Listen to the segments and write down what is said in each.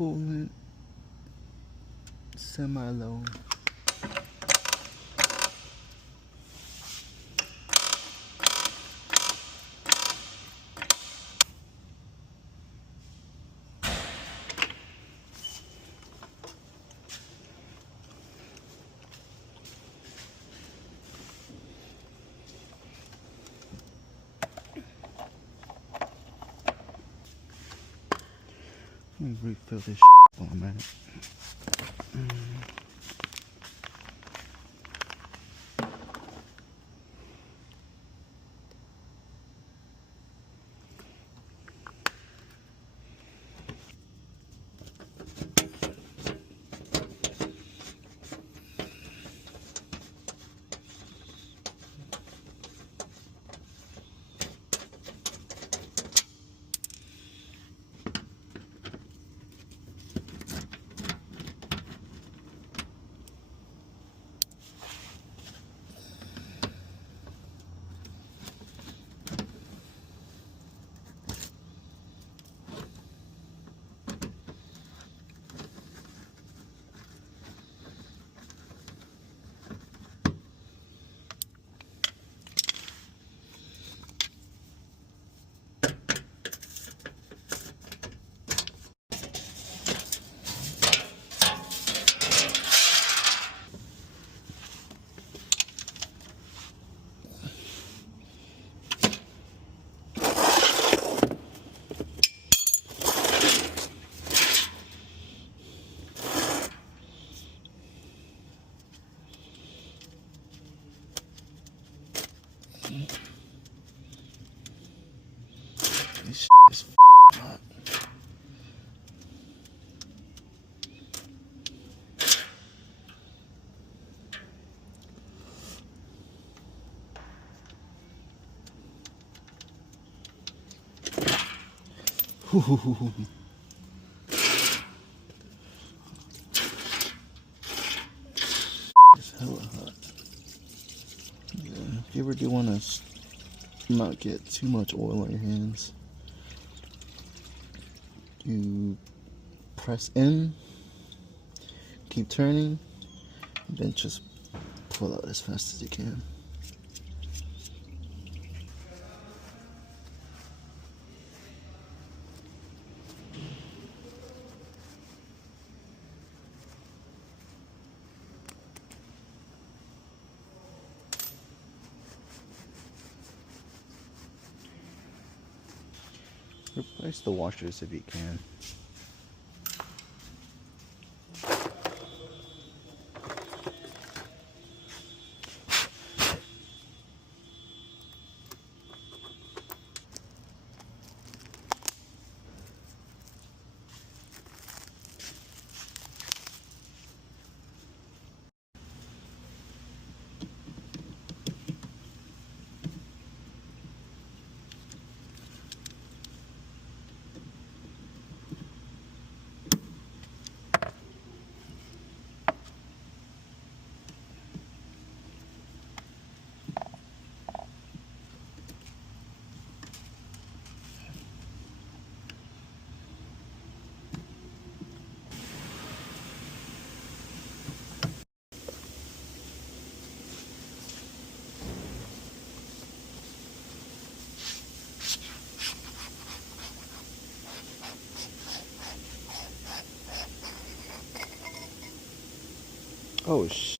coolant, semi-low. Let me refill this for a minute. This is hot. It's hella hot. Yeah, if you ever do want to not get too much oil on your hands, you press in, keep turning, and then just pull out as fast as you can. Replace the washers if you can. Oh sh.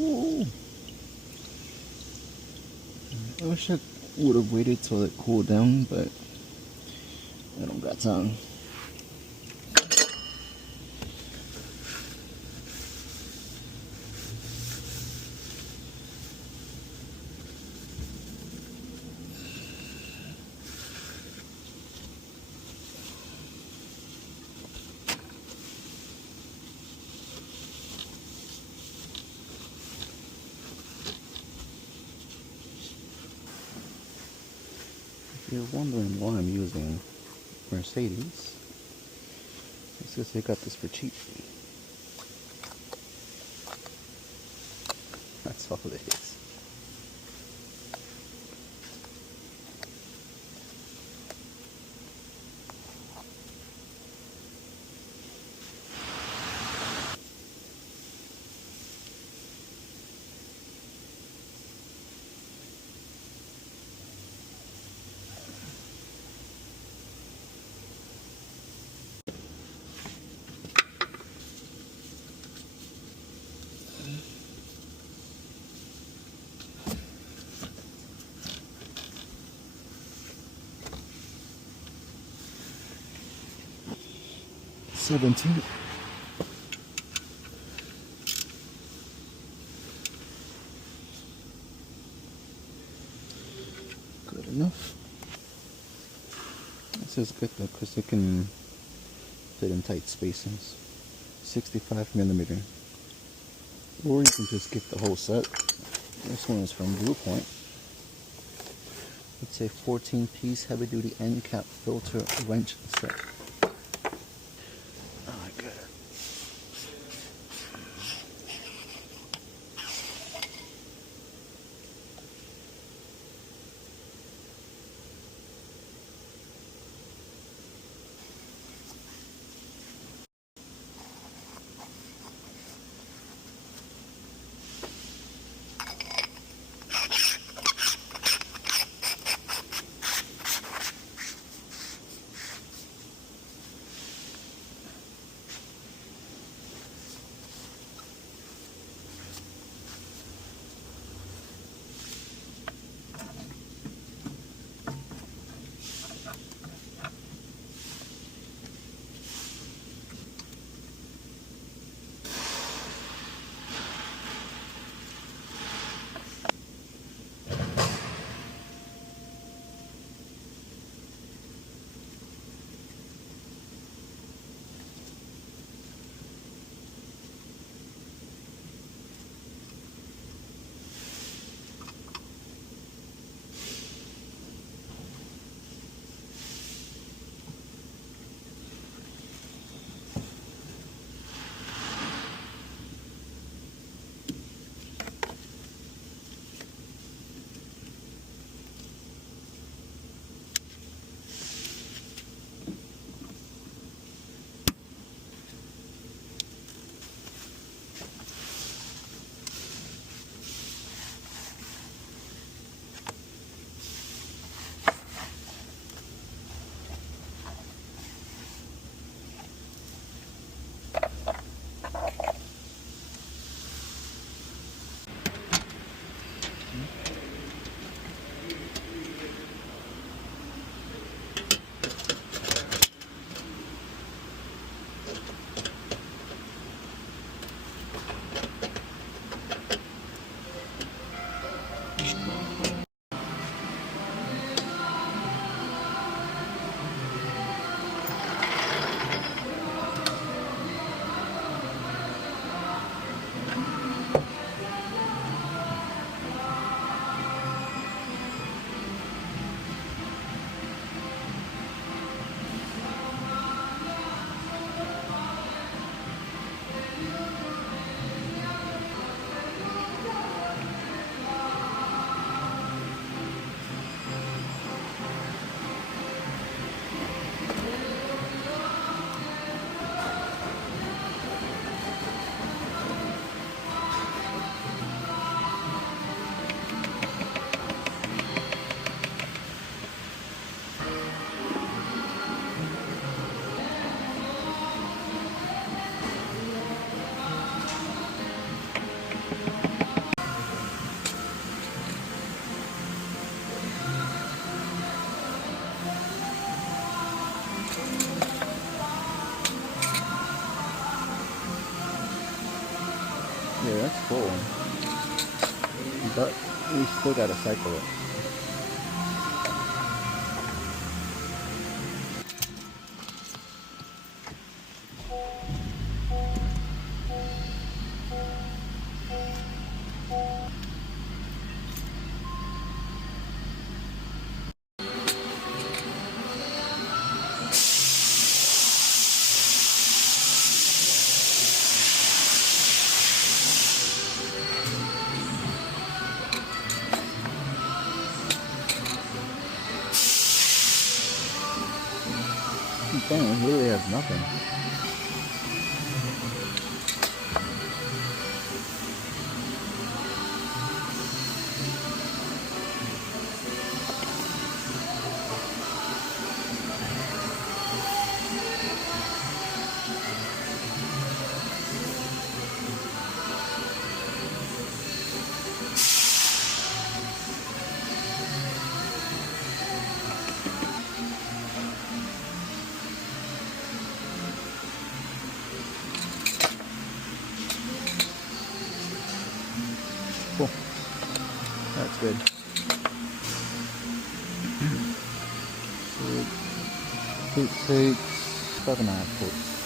Ooh. I wish I would have waited till it cooled down, but I don't got time. You're wondering why I'm using Mercedes. It's because they got this for cheap. That's all it is. $17. Good enough. This is good though, because it can fit in tight spacings. 65mm. Or you can just get the whole set. This one is from Blue Point. It's a 14-piece heavy-duty end cap filter wrench set. Oh my god. Yeah, that's full. But we still gotta cycle it. fan literally has nothing. Cool. That's good. So it takes 5.5 volts.